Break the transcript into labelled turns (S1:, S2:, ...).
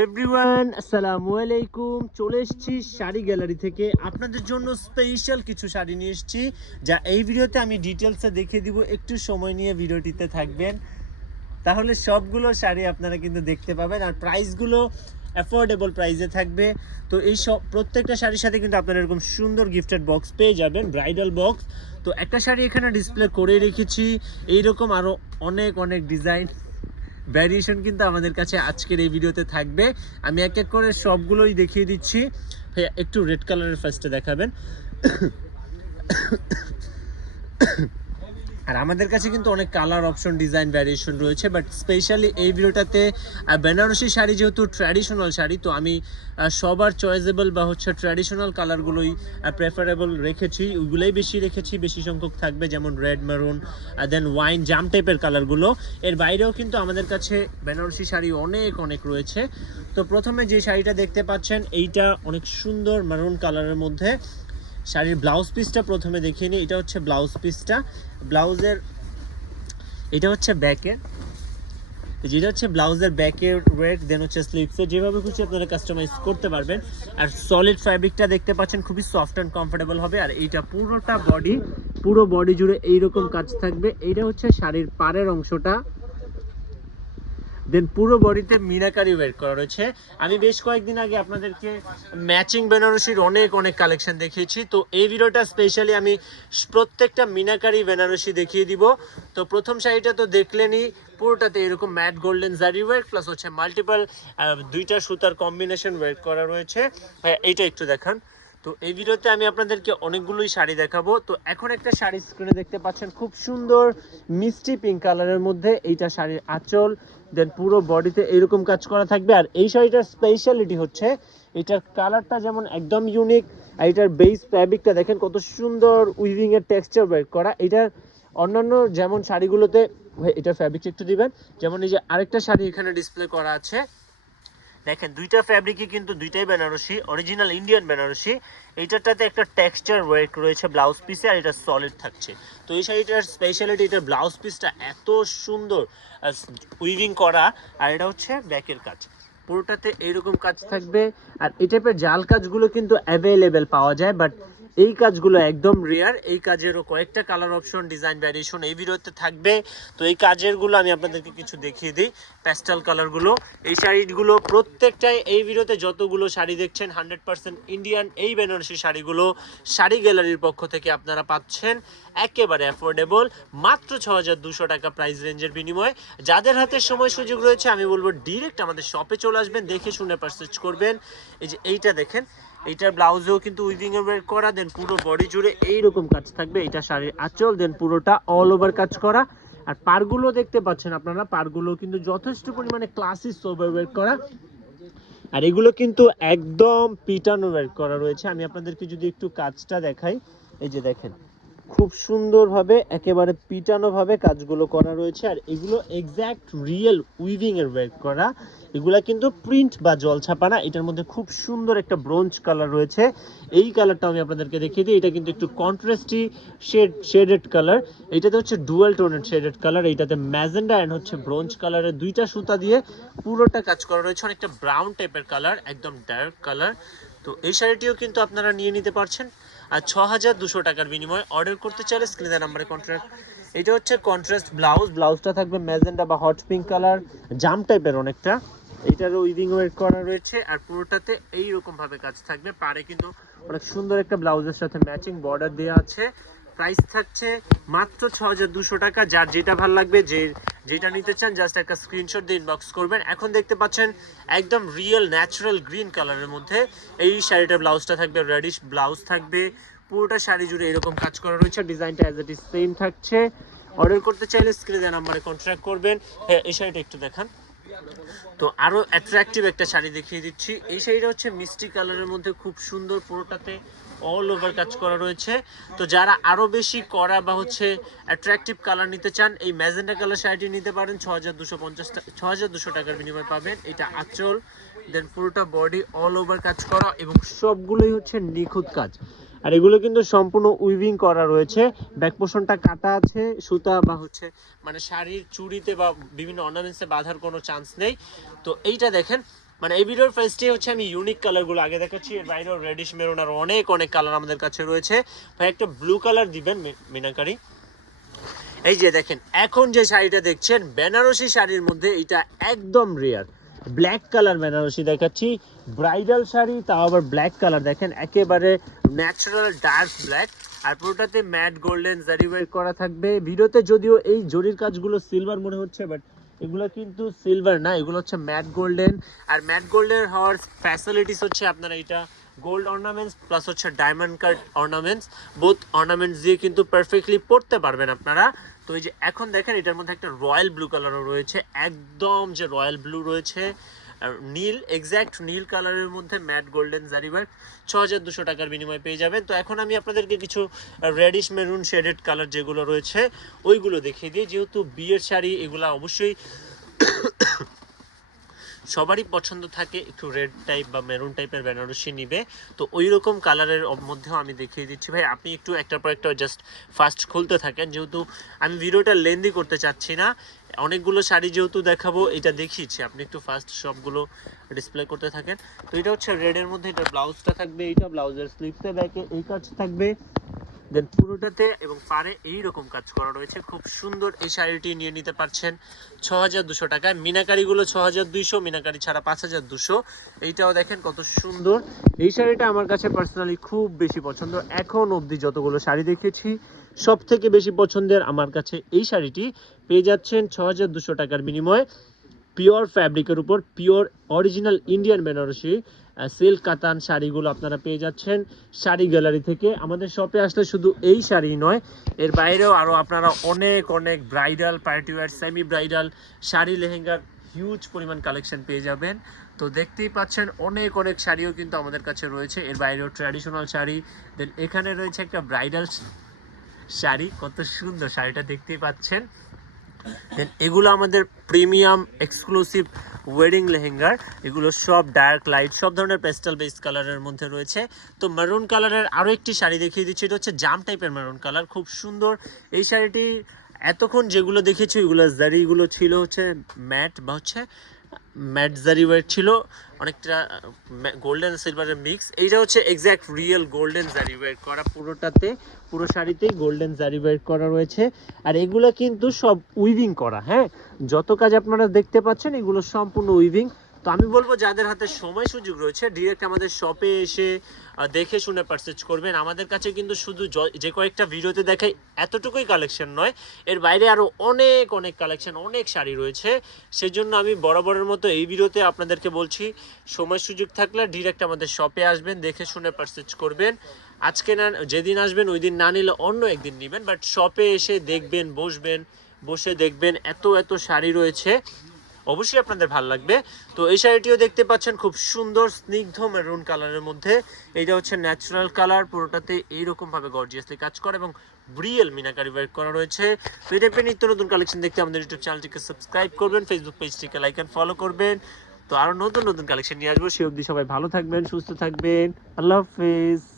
S1: Everyone আসসালামু আলাইকুম চলে এসেছি শাড়ি গ্যালারি থেকে। আপনাদের জন্য স্পেশাল কিছু শাড়ি নিয়ে এসেছি, যা এই ভিডিওতে আমি ডিটেলসে দেখিয়ে দিব। একটু সময় নিয়ে ভিডিওটিতে থাকবেন। তাহলে সবগুলো শাড়ি আপনারা কিন্তু দেখতে পাবেন, আর প্রাইসগুলো অ্যাফোর্ডেবল প্রাইসে থাকবে। তো এই সব, প্রত্যেকটা শাড়ির সাথে কিন্তু আপনারা এরকম সুন্দর গিফটেড বক্স পেয়ে যাবেন ব্রাইডাল বক্স তো একটা শাড়ি এখানে ডিসপ্লে করে রেখেছি। এইরকম আরও অনেক অনেক ডিজাইন ভ্যারিয়েশন কিন্তু আমাদের কাছে আজকের এই ভিডিওতে থাকবে। আমি এক এক করে সবগুলোই দেখিয়ে দিচ্ছি। একটু রেড কালারের ফার্স্টে দেখাবেন। আর আমাদের কাছে কিন্তু অনেক কালার অপশন ডিজাইন ভ্যারিয়েশন রয়েছে বাট স্পেশালি এই ভিডিওটাতে বেনারসি শাড়ি যেহেতু ট্র্যাডিশনাল শাড়ি, তো আমি সবার চয়েসেবল বা হচ্ছে ট্র্যাডিশনাল কালারগুলোই প্রেফারেবল রেখেছি। ওইগুলোই বেশি রেখেছি, বেশি সংখ্যক থাকবে, যেমন রেড মেরুন দেন ওয়াইন জাম টাইপের কালারগুলো এর বাইরেও কিন্তু আমাদের কাছে বেনারসি শাড়ি অনেক অনেক রয়েছে। তো প্রথমে যে শাড়িটা দেখতে পাচ্ছেন, এইটা অনেক সুন্দর মেরুন কালারের মধ্যে। শাড়ির ব্লাউজ পিসটা প্রথমে দেখিয়ে নিই। এটা হচ্ছে ব্লাউজ পিসটা। ব্লাউজের, এটা হচ্ছে ব্যাকের। যেটা হচ্ছে ব্লাউজের ব্যাকের ওয়েট দেন হচ্ছে স্লিভসে যেভাবে খুশি আপনারা কাস্টমাইজ করতে পারবেন। আর সলিড ফ্যাব্রিকটা দেখতে পাচ্ছেন, খুবই সফট অ্যান্ড কমফোর্টেবল হবে। আর এইটা পুরোটা বডি পুরো বডি জুড়ে এইরকম কাজ থাকবে। এইটা হচ্ছে শাড়ির পাড়ের অংশটা। দেন পুরো বডিতে মিনাকারি ওয়েট করা রয়েছে। আমি বেশ কয়েকদিন আগে আপনাদেরকে ম্যাচিং বেনারসির অনেক অনেক কালেকশন দেখিয়েছি। তো এই ভিডিওটা স্পেশালি আমি প্রত্যেকটা মিনাকারি বেনারসি দেখিয়ে দিব। তো প্রথম শাড়িটা তো দেখলেনই, পুরোটাতে এরকম matte golden zari weight plus হচ্ছে মাল্টিপাল দুইটা সুতার কম্বিনেশন ওয়েট করা রয়েছে। হ্যাঁ এইটা একটু দেখান। তো এই ভিডিওতে আমি আপনাদেরকে অনেকগুলোই শাড়ি দেখাবো। তো এখন একটা শাড়ি স্ক্রিনে দেখতে পাচ্ছেন, খুব সুন্দর মিষ্টি পিঙ্ক কালারের মধ্যে এইটা শাড়ির আঁচল দেন পুরো বডিতে এরকম কাজ করা থাকবে। আর এই শাড়িটার স্পেশালিটি হচ্ছে, এটার কালারটা যেমন একদম ইউনিক আর এটার বেস ফ্যাব্রিকটা দেখেন কত সুন্দর উইভিং এর টেক্সচার বের করা। এটার অন্যান্য যেমন শাড়িগুলোতে, এটার ফ্যাব্রিকটা একটু দিবেন, যেমন এই যে আরেকটা শাড়ি এখানে ডিসপ্লে করা আছে। দেখেন, দুইটা ফ্যাব্রিকই কিন্তু দুইটাই বেনারসি অরিজিনাল ইন্ডিয়ান বেনারসি। এইটারটাতে একটা টেক্সচার ওয়ার্ক রয়েছে ব্লাউজ পিসে আর এটা সলিড থাকছে। তো এই শাড়িটার স্পেশালিটি এটার ব্লাউজ পিসটা এত সুন্দর উইভিং করা, আর এটা হচ্ছে ব্যাকের কাজ। পুরোটাতে এইরকম কাজ থাকবে, আর এই টাইপের জাল কাজগুলো কিন্তু অ্যাভেলেবেল পাওয়া যায় বাট এই কাজগুলো একদম রেয়ার এই কাজেরও কয়েকটা কালার অপশন ডিজাইন ভ্যারিয়েশন এই ভিডিওতে থাকবে। তো এই কাজেরগুলো আমি আপনাদেরকে কিছু দেখিয়ে দিই প্যাস্টেল কালারগুলো এই শাড়িগুলো প্রত্যেকটাই এই ভিডিওতে যতগুলো শাড়ি দেখছেন হান্ড্রেড পার্সেন্ট ইন্ডিয়ান এই বেনারসি শাড়িগুলো শাড়ি গ্যালারির পক্ষ থেকে আপনারা পাচ্ছেন। একেবারে অ্যাফোর্ডেবল মাত্র ছ হাজার দুশো টাকা প্রাইস রেঞ্জের বিনিময়ে। যাদের হাতে সময় সুযোগ রয়েছে, আমি বলব ডিরেক্ট আমাদের শপে চলে আসবেন, দেখে শুনে পারচেজ করবেন। এই যে এইটা দেখেন এইটার ব্লাউজেও কিন্তু উইভিং এর ওয়ার্ক করা দেন পুরো বডি জুড়ে এইরকম কাজ থাকবে। এটা শাড়ির আঁচল দেন পুরোটা অল ওভার কাজ করা। আর পারগুলো দেখতে পাচ্ছেন আপনারা, পারগুলো কিন্তু যথেষ্ট পরিমাণে ক্লাসি সোবার ওয়ার্ক করা। আর এগুলো কিন্তু একদম পিটানো ওয়ার্ক করা রয়েছে। আমি আপনাদেরকে যদি একটু কাজটা দেখাই, এই যে দেখেন, খুব সুন্দরভাবে, একেবারে পিটানোভাবে কাজগুলো করা রয়েছে। আর এগুলো এক্স্যাক্ট রিয়েল উইভিং এর ওয়ার্ক করা। এগুলা কিন্তু প্রিন্ট বা জল ছাপা না, এটার মধ্যে খুব সুন্দর একটা ব্রোঞ্জ কালার রয়েছে। এই কালারটা আমি আপনাদেরকে দেখিয়ে দিই, এটা কিন্তু একটু কন্ট্রাস্টি শেড শেডেড কালার এটাতে হচ্ছে ডুয়াল টোনের শেডেড কালার এইটাতে ম্যাজেন্ডা অ্যান্ড হচ্ছে ব্রোঞ্জ কালারের দুইটা সুতা দিয়ে পুরোটা কাজ করা রয়েছে। অনেকটা ব্রাউন টাইপের কালার একদম ডার্ক কালার তো এই শাড়িটিও কিন্তু আপনারা নিয়ে নিতে পারছেন। আর ছ হাজার দুশো টাকার বিনিময়ে অর্ডার করতে চাইলে স্ক্রিনে নাম্বারে কন্ট্রাক্ট এটা হচ্ছে কন্ট্রাস্ট ব্লাউজ ব্লাউজটা থাকবে ম্যাজেন্ডা বা হট পিঙ্ক কালার জাম টাইপের অনেকটা। এইটারও উইভিং ওয়েট করা রয়েছে আর পুরোটাতে এইরকম ভাবে কাজ থাকবে। পারে কিন্তু অনেক সুন্দর একটা ব্লাউজের সাথে ম্যাচিং বর্ডার দেওয়া আছে। প্রাইস থাকছে মাত্র ছ টাকা। যার যেটা ভালো লাগবে, যে যেটা নিতে চান জাস্ট একটা স্ক্রিনশট দিয়ে ইনবক্স করবেন। এখন দেখতে পাচ্ছেন একদম রিয়েল ন্যাচারাল গ্রিন কালারের মধ্যে এই শাড়িটার ব্লাউজটা থাকবে রেডিশ ব্লাউজ থাকবে। পুরোটা শাড়ি জুড়ে এরকম কাজ করা রয়েছে। ডিজাইনটা অ্যাজ ইট ইজ সেম থাকছে। অর্ডার করতে চাইলে স্ক্রিনে নাম্বারে কন্ট্যাক্ট করবেন। হ্যাঁ এই শাড়িটা একটু দেখান। তো আরও অ্যাট্রাকটিভ একটা শাড়ি দেখিয়ে দিচ্ছি। এই শাড়িটা হচ্ছে মিষ্টি কালারের মধ্যে খুব সুন্দর, পুরোটাতে অল ওভার কাজ করা রয়েছে। তো যারা আরও বেশি করা বা হচ্ছে অ্যাট্রাকটিভ কালার নিতে চান, এই ম্যাজেন্ডা কালার শাড়িটি নিতে পারেন। ছ হাজার দুশো পঞ্চাশ ছ হাজার দুশো টাকার বিনিময় পাবেন। এটা আঁচল। দেন পুরোটা বডি অল ওভার কাজ করা এবং সবগুলোই হচ্ছে নিখুঁত কাজ। আর এগুলো কিন্তু সম্পূর্ণ উইভিং করা রয়েছে। ব্যাক পোর্শনটা কাটা আছে, সুতা বা হচ্ছে মানে শাড়ির চুড়িতে বা বিভিন্ন অর্নামেন্টসে বাঁধার কোনো চান্স নেই। তো এইটা দেখেন মানে এই ভিডিওর ফার্স্টে হচ্ছে আমি ইউনিক কালারগুলো আগে দেখাচ্ছি। এর বাইরেও রেডিশ মেরুন আর অনেক অনেক কালার আমাদের কাছে রয়েছে। ভাই, একটা ব্লু কালার দিবেন মিনাকারি। এই যে দেখেন, এখন যে শাড়িটা দেখছেন, বেনারসি শাড়ির মধ্যে এটা একদম রেয়ার ব্ল্যাক কালার বেনারসি দেখাচ্ছি। ব্রাইডাল শাড়ি, তাও আবার ব্ল্যাক কালার দেখেন, একেবারে ন্যাচারাল ডার্ক ব্ল্যাক আর পুরোটাতে ম্যাট গোল্ডেন জারি ওয়ার্ক করা থাকবে। ভিডিওতে যদিও এই জরির কাজগুলো সিলভার মনে হচ্ছে বাট এগুলো কিন্তু সিলভার না। এগুলো হচ্ছে ম্যাট গোল্ডেন আর ম্যাট গোল্ডেন হওয়ার ফ্যাসিলিটিস হচ্ছে আপনারা এটা গোল্ড অর্নামেন্টস প্লাস হচ্ছে diamond cut ornaments both ornaments দিয়ে কিন্তু পারফেক্টলি পড়তে পারবেন আপনারা। তো এই যে এখন দেখেন, এটার মধ্যে একটা রয়্যাল ব্লু কালারও রয়েছে। একদম যে রয়্যাল ব্লু রয়েছে নীল এক্স্যাক্ট নীল কালারের মধ্যে ম্যাট গোল্ডেন জারিবার ছ হাজার দুশো টাকার বিনিময়ে পেয়ে যাবেন। তো এখন আমি আপনাদেরকে কিছু রেডিশ মেরুন শেডেড কালার যেগুলো রয়েছে, ওইগুলো দেখিয়ে দিই। যেহেতু বিয়ের শাড়ি, এগুলো অবশ্যই সবারই পছন্দ থাকে, একটু রেড টাইপ বা মেরুন টাইপের বেনারসি নিবে। তো ওই রকম কালারের মধ্যেও আমি দেখিয়ে দিচ্ছি। ভাই, আপনি একটু একটার পর একটা জাস্ট ফার্স্ট খুলতে থাকেন। যেহেতু আমি ভিডিওটা লেন্দি করতে চাচ্ছি না অনেকগুলো শাড়ি যেহেতু দেখাবো, এটা দেখিয়েছি। আপনি একটু ফার্স্ট সবগুলো ডিসপ্লে করতে থাকেন। তো এটা হচ্ছে রেডের মধ্যে, এটা ব্লাউজটা থাকবে, এইটা ব্লাউজের স্লিপসে ব্যাকে এই কাজ থাকবে। দেন পুরোটাতে এবং পারে এই রকম কাজ করা রয়েছে। খুব সুন্দর এই শাড়িটি নিয়ে নিতে পারছেন ছ হাজার দুশো টাকায়। মিনাকারিগুলো ছ হাজার দুইশো, মিনাকারি ছাড়া পাঁচ হাজার দুশো। এইটাও দেখেন কত সুন্দর। এই শাড়িটা আমার কাছে পার্সোনালি খুব বেশি পছন্দ। এখন অবধি যতগুলো শাড়ি দেখেছি সব থেকে বেশি পছন্দের আমার কাছে এই শাড়িটি পেয়ে যাচ্ছেন ছ হাজার দুশো টাকার বিনিময়ে। পিওর ফ্যাব্রিকের উপর pure original Indian Benarasi silk কাতান শাড়িগুলো আপনারা পেয়ে যাচ্ছেন শাড়ি গ্যালারি থেকে। আমাদের শপে আসলে শুধু এই শাড়ি নয়, এর বাইরেও আরও আপনারা অনেক অনেক bridal party wear semi bridal sari, লেহেঙ্গার huge পরিমাণ কালেকশন পেয়ে যাবেন। তো দেখতেই পাচ্ছেন অনেক অনেক শাড়িও কিন্তু আমাদের কাছে রয়েছে। এর বাইরেও ট্র্যাডিশনাল শাড়ি দেন এখানে রয়েছে একটা ব্রাইডাল শাড়ি, কত সুন্দর শাড়িটা দেখতেই পাচ্ছেন। দেন এগুলো আমাদের প্রিমিয়াম এক্সক্লুসিভ ওয়েডিং লেহেঙ্গার। এগুলো সব ডার্ক লাইট সব ধরনের পেস্টাল বেস কালারের মধ্যে রয়েছে। তো মেরুন কালারের আরও একটি শাড়ি দেখিয়ে দিচ্ছি, এটা হচ্ছে জাম টাইপের মেরুন কালার খুব সুন্দর। এই শাড়িটি এতক্ষণ যেগুলো দেখেছি, ওইগুলো জারিগুলো ছিল হচ্ছে ম্যাট বা হচ্ছে ম্যাট জারি ছিল, অনেকটা গোল্ডেন সিলভারের মিক্স এইটা হচ্ছে exact real golden zari weight করা পুরোটাতে, পুরো শাড়িতেই গোল্ডেন জারি ওয়েট করা রয়েছে। আর এগুলো কিন্তু সব উইভিং করা হ্যাঁ? যত কাজ আপনারা দেখতে পাচ্ছেন, এগুলো সম্পূর্ণ উইভিং তো আমি বলব যাদের হাতে সময় সুযোগ রয়েছে ডিরেক্ট আমাদের শপে এসে দেখে শুনে পারচেজ করবেন। আমাদের কাছে কিন্তু শুধু যে কয়েকটা ভিডিওতে দেখাই এতটুকুই কালেকশন নয়, এর বাইরে আরও অনেক অনেক কালেকশন অনেক শাড়ি রয়েছে। সেজন্য আমি বরাবরের মতো এই ভিডিওতে আপনাদেরকে বলছি, সময় সুযোগ থাকলে ডিরেক্ট আমাদের শপে আসবেন, দেখে শুনে পারচেজ করবেন। আজকে না, যেদিন আসবেন, ওই দিন না নিলে অন্য একদিন নেবেন। বাট শপে এসে দেখবেন, বসবেন, বসে দেখবেন এত এত শাড়ি রয়েছে। অবশ্যই আপনাদের ভালো লাগবে। তো এই শাড়িটিও দেখতে পাচ্ছেন, খুব সুন্দর, স্নিগ্ধ মেরুন কালারের মধ্যে। এইটা হচ্ছে ন্যাচারাল কালার পুরোটাতে এইরকম ভাবে গর্জিয়াসলি কাজ করে এবং ব্রিয়েল মিনাকারি ওয়ার্ক করা রয়েছে। তো এই টাইপের নিত্য নতুন কালেকশন দেখতে আমাদের ইউটিউব চ্যানেলটিকে সাবস্ক্রাইব করবেন ফেসবুক পেজটিকে লাইক অ্যান্ড ফলো করবেন। তো আরও নতুন নতুন কালেকশন নিয়ে আসব। সে অবধি সবাই ভালো থাকবেন, সুস্থ থাকবেন। আল্লাহ হাফিজ।